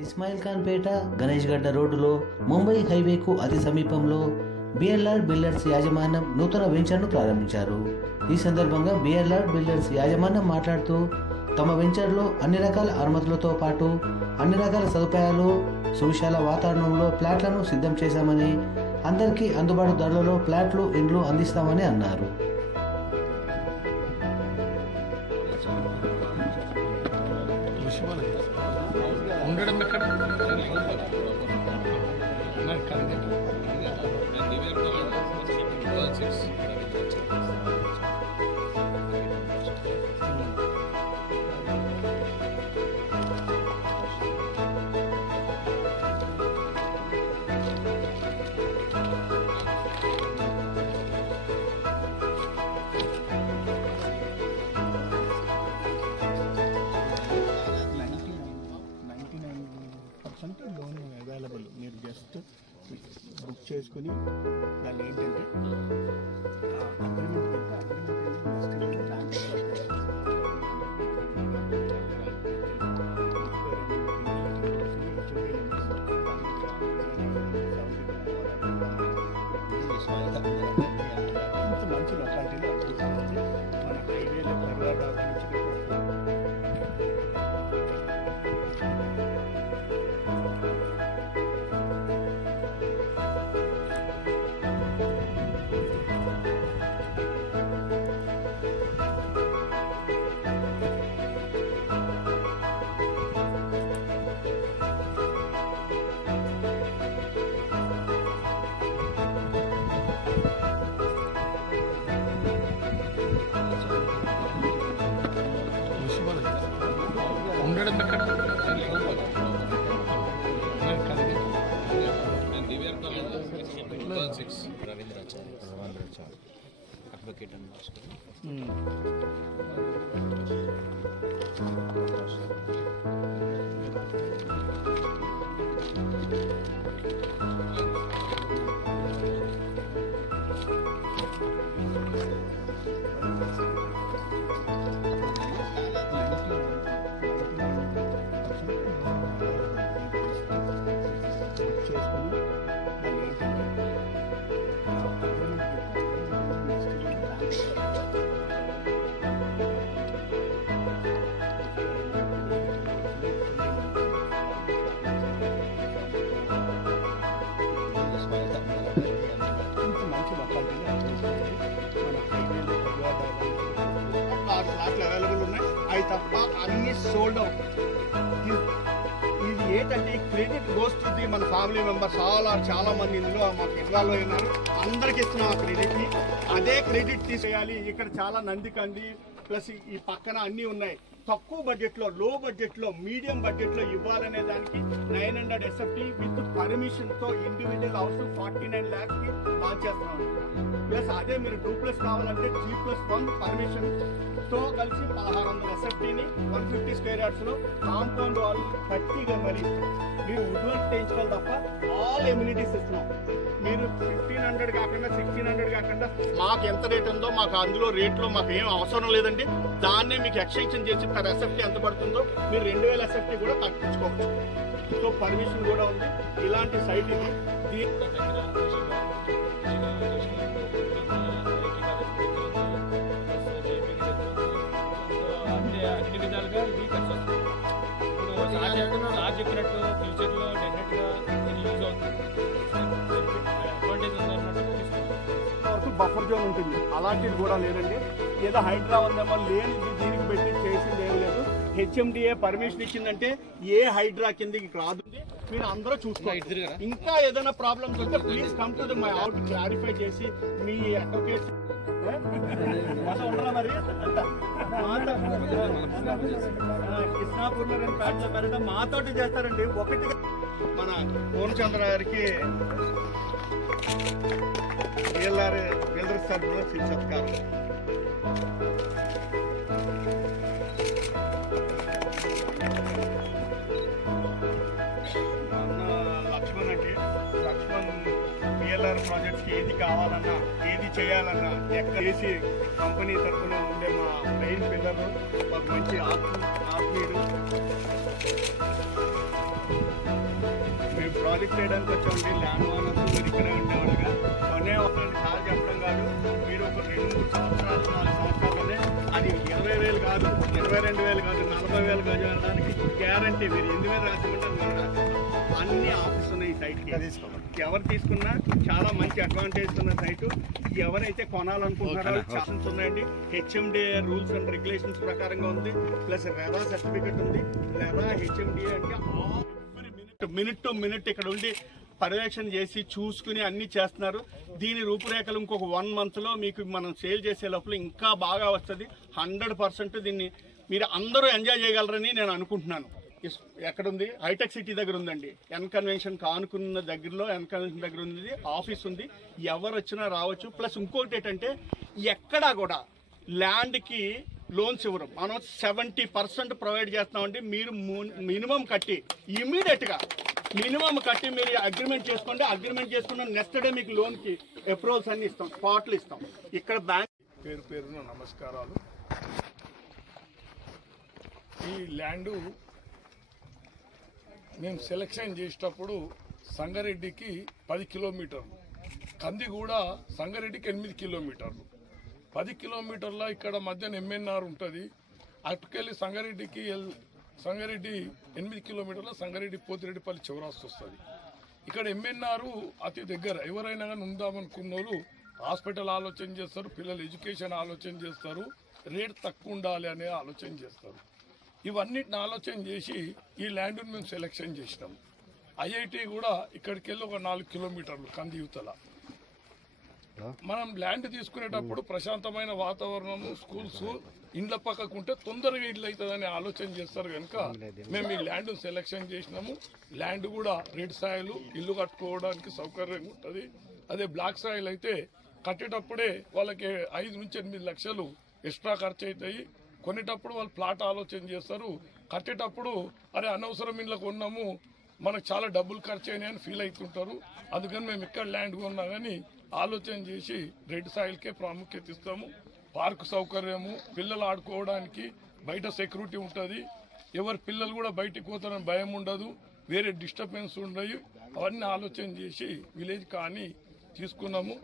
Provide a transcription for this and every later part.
ఇస్మాయిల్ ఖాన్ పేట గణేష్ గడ్డ రోడ్డులో ముంబై హైవేకు అతి సమీపంలో బిఎల్ఆర్ బిల్డర్స్ యాజమాన్యం నూతన వెంచర్ను ప్రారంభించారు. ఈ సందర్భంగా బిఎల్ఆర్ బిల్డర్స్ యాజమాన్యం మాట్లాడుతూ తమ వెంచర్లో అన్ని రకాల అనుమతులతో పాటు అన్ని రకాల సదుపాయాలు, సువిశాల వాతావరణంలో ఫ్లాట్లను సిద్ధం చేశామని, అందరికీ అందుబాటు ధరలలో ఫ్లాట్లు, ఇండ్లు అందిస్తామని అన్నారు. ఉండడం ఎక్కడ లోన్ అవైలబుల్. మీరు జస్ట్ బుక్ చేసుకుని దాన్ని ఏంటంటే అగ్రిమెంట్ ఇంత మంచి లొకాలిటీలో మన హైవేలో కర్ణాటక నుంచి ఉండడం ఎక్కడ రవీంద్రాచార్య అడ్వకేట్ అని అవైలబుల్ ఉన్నాయి. అవి తప్ప అన్ని సోల్డ్ అవుట్. ఇది ఏంటంటే క్రెడిట్ గోస్ టు ది మన ఫ్యామిలీ మెంబర్స్ చాలా మంది ఇందులో మాకు ఇన్వాల్వ్ అయినారు. అందరికి ఇస్తున్నాం ఆ క్రెడిట్ని. అదే క్రెడిట్ తీసేయాలి. ఇక్కడ చాలా నందికండి ప్లస్ ఈ పక్కన అన్నీ ఉన్నాయి. తక్కువ బడ్జెట్లో, లో బడ్జెట్లో, మీడియం బడ్జెట్లో ఇవ్వాలనే దానికి 900 SFT విత్ పర్మిషన్తో ఇండివిజువల్ హౌస్ 49 lakhs లాంచ్ చేస్తున్నాం. ప్లస్ అదే మీరు 2+ కావాలంటే 3+1 పర్మిషన్తో కలిసి 1600 SFTని 150 స్క్వేర్ యార్డ్స్లో కాంపౌండ్ వాల్ గట్టిగా మరి మీరు వుడ్ వర్క్ చేయించుకోవాలి తప్ప ఆల్ ఎమ్యూనిటీస్ ఇస్తున్నాం. మీరు 1500 కాకుండా 1600 కాకుండా మాకు ఎంత రేట్ ఉందో మాకు అందులో రేట్లో మాకు ఏం అవసరం లేదండి. దాన్నే మీకు ఎక్స్టెన్షన్ చేసి పర్ SFT ఎంత పడుతుందో మీరు 2000 SFT కూడా కట్టించుకోవచ్చు. సో పర్మిషన్ కూడా ఉంది. ఇలాంటి సైట్ ఇది. అన్ని విధాలుగా ఇది కలిసి వస్తుంది. ఇప్పుడు సార్ చెప్పినట్టు ఫ్యూచర్లో డెఫినెట్గా ఇది యూజ్ అవుతుంది. అడ్వాంటేజ్ ఉందన్నట్టు తీసుకుంటాం. బఫర్ జోన్ ఉంటుంది. అలాంటిది కూడా లేదండి. ఏదో హైడ్రా ఉందేమో లేని దీనికి పెట్టి చేసింది ఏం లేదు. HMDA పర్మిషన్ ఇచ్చిందంటే ఏ హైడ్రా కిందకి రాదు. మీరు అందరూ చూసుకోండి. ఇంకా ఏదైనా ప్రాబ్లమ్స్ వస్తే please come to my out clarify చేసి మీ అడ్వకేట్ ఉండరా మరి కృష్ణాపూర్లో 2 ప్యాడ్ల పెరగ మాతోటి చేస్తారండి. ఒకటి మన పూర్ణచంద్ర గారికి బిఎల్ఆర్ బిల్డర్స్ తరఫున సత్కారం. లక్ష్మణ్ బిఎల్ఆర్ ప్రాజెక్ట్స్కి ఏది కావాలన్నా, ఏది చేయాలన్నా ఎక్కడ చేసి కంపెనీ తరఫున ఉండే మా మెయిన్ పిల్లలు మాకు మంచి ఆత్మీయుడు. ప్రాజెక్ట్ చేయడానికి వచ్చామండి. ల్యాండ్ ఓనర్స్ అందరూ ఇక్కడే ఉండేవాళ్ళుగా కొనే ఒకటి చాలా చెప్పడం కాదు. మీరు ఒక 2-3 సంవత్సరాలు 4 సంవత్సరాలనే అది 20,000 కాదు, 22,000 కాదు, 40,000 కాదు అనడానికి గ్యారంటీ. మీరు ఎందుకు రాసిమంటే అన్ని ఆఫీస్ ఉన్నాయి ఈ సైట్కి. ఎవరు తీసుకున్నా చాలా మంచి అడ్వాంటేజ్ ఉన్న సైటు. ఎవరైతే కొనాలనుకుంటున్నారో ఛాన్సెస్ ఉన్నాయండి. హెచ్ఎండిఏ రూల్స్ అండ్ రెగ్యులేషన్స్ ప్రకారంగా ఉంది. ప్లస్ రెరా సర్టిఫికెట్ ఉంది. రెరా హెచ్ఎండిఏ అంటే మినిట్ టు మినిట్ ఇక్కడ ఉండి పర్యవేక్షణ చేసి చూసుకుని అన్ని చేస్తున్నారు. దీని రూపురేఖలు ఇంకొక 1 monthలో మీకు మనం సేల్ చేసే లోపల ఇంకా బాగా వస్తుంది. 100% దీన్ని మీరు అందరూ ఎంజాయ్ చేయగలరని నేను అనుకుంటున్నాను. ఎక్కడుంది? హైటెక్ సిటీ దగ్గర ఉందండి. ఎన్ కన్వెన్షన్ కానుకున్న దగ్గరలో ఎన్ కన్వెన్షన్ దగ్గర ఉంది, ఆఫీస్ ఉంది. ఎవరు వచ్చినా రావచ్చు. ప్లస్ ఇంకోటి ఏంటంటే ఎక్కడా కూడా ల్యాండ్కి లోన్స్ ఇవ్వరు. మనం 70% ప్రొవైడ్ చేస్తామండి. మీరు మినిమం కట్టి ఇమీడియట్గా మినిమం కట్టి మీరు అగ్రిమెంట్ చేసుకోండి. అగ్రిమెంట్ చేసుకున్న నెక్స్ట్ డే మీకు లోన్కి అప్రూవల్స్ అన్ని ఇస్తాం, స్పాట్లు ఇస్తాం. ఇక్కడ బ్యాంక్ పేరున నమస్కారాలు. ఈ ల్యాండు మేము సెలెక్షన్ చేసేటప్పుడు సంగారెడ్డికి 10 కిలోమీటర్లు, కంది కూడా సంగారెడ్డికి 8 కిలోమీటర్లు. 10 కిలోమీటర్ల ఇక్కడ మధ్యన ఎంఎన్ఆర్ ఉంటుంది. అటుకెళ్ళి సంగారెడ్డి 8 కిలోమీటర్ల సంగారెడ్డి పోతిరెడ్డిపల్లి చౌరాస్తు వస్తుంది. ఇక్కడ ఎంఎన్ఆర్ అతి దగ్గర. ఎవరైనా కానీ ఉందామనుకున్న వాళ్ళు హాస్పిటల్ ఆలోచన చేస్తారు, పిల్లల ఎడ్యుకేషన్ ఆలోచన చేస్తారు, రేట్ తక్కువ ఉండాలి అనే ఆలోచన చేస్తారు. ఇవన్నిటిని ఆలోచన చేసి ఈ ల్యాండ్ను మేము సెలెక్షన్ చేసినాం. ఐఐటి కూడా ఇక్కడికి వెళ్ళి ఒక 4 కిలోమీటర్లు కంది యువతల. మనం ల్యాండ్ తీసుకునేటప్పుడు ప్రశాంతమైన వాతావరణము, స్కూల్స్, ఇండ్ల పక్కకు ఉంటే తొందరగా ఇల్లు అవుతుందని ఆలోచన చేస్తారు కనుక మేము ఈ ల్యాండ్ను సెలెక్షన్ చేసినాము. ల్యాండ్ కూడా రెడ్ సాయిల్, ఇల్లు కట్టుకోవడానికి సౌకర్యంగా ఉంటుంది. అదే బ్లాక్ సాయిల్ అయితే కట్టేటప్పుడే వాళ్ళకి 5 నుంచి 8 లక్షలు ఎక్స్ట్రా ఖర్చు అవుతాయి. కొనేటప్పుడు వాళ్ళు ప్లాట్ ఆలోచన చేస్తారు. కట్టేటప్పుడు అరే అనవసరం ఇంట్లో కొన్నాము, మనకు చాలా డబ్బులు ఖర్చు అయినాయని ఫీల్ అవుతుంటారు. అందుకని మేము ఎక్కడ ల్యాండ్ కొన్నా కానీ ఆలోచన చేసి రెడ్ సాయిల్కే ప్రాముఖ్యత ఇస్తాము. పార్కు సౌకర్యము, పిల్లలు ఆడుకోవడానికి బయట సెక్యూరిటీ ఉంటుంది. ఎవరి పిల్లలు కూడా బయటికి పోతారని భయం ఉండదు, వేరే డిస్టర్బెన్స్ ఉండవు. అవన్నీ ఆలోచన చేసి విలేజ్ కానీ తీసుకున్నాము.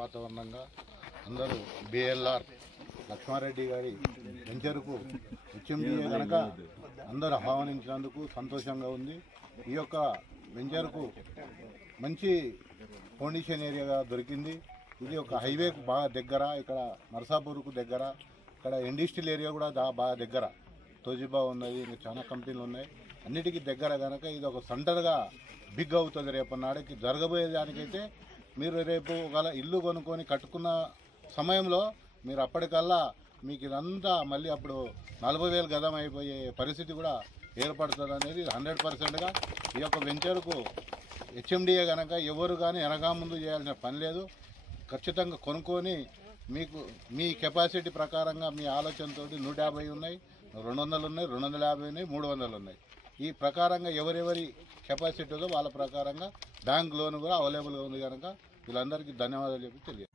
వాతావరణంగా అందరూ బిఎల్ఆర్ లక్ష్మారెడ్డి గారి వెంచర్కు హెచ్ఎండిఏ కనుక అందరూ ఆహ్వానించినందుకు సంతోషంగా ఉంది. ఈ యొక్క వెంచర్కు మంచి ఫౌండేషన్ ఏరియాగా దొరికింది. ఇది ఒక హైవేకు బాగా దగ్గర, ఇక్కడ నర్సాపూర్కు దగ్గర, ఇక్కడ ఇండస్ట్రియల్ ఏరియా కూడా బాగా దగ్గర. తోజిబా ఉన్నది, ఇంకా చాలా కంపెనీలు ఉన్నాయి, అన్నిటికీ దగ్గర కనుక ఇది ఒక సెంటర్గా బిగ్ అవుతుంది. రేపు నాడికి జరగబోయేదానికైతే మీరు రేపు ఒకవేళ ఇల్లు కొనుక్కొని కట్టుకున్న సమయంలో మీరు అప్పటికల్లా మీకు ఇదంతా మళ్ళీ అప్పుడు 40,000 గజం అయిపోయే పరిస్థితి కూడా ఏర్పడుతుంది అనేది 100%గా ఈ యొక్క వెంచర్కు హెచ్ఎండిఏ కనుక ఎవరు కానీ వెనక ముందు చేయాల్సిన పని లేదు. ఖచ్చితంగా కొనుక్కొని మీకు మీ కెపాసిటీ ప్రకారంగా మీ ఆలోచనతో 150 ఉన్నాయి, 200 ఉన్నాయి, 250 ఉన్నాయి, 300 ఉన్నాయి. ఈ ప్రకారంగా ఎవరెవరి కెపాసిటీ ఉందో వాళ్ళ ప్రకారంగా బ్యాంక్ లోన్ కూడా అవైలబుల్గా ఉంది కనుక వీళ్ళందరికీ ధన్యవాదాలు చెప్పి తెలియదు.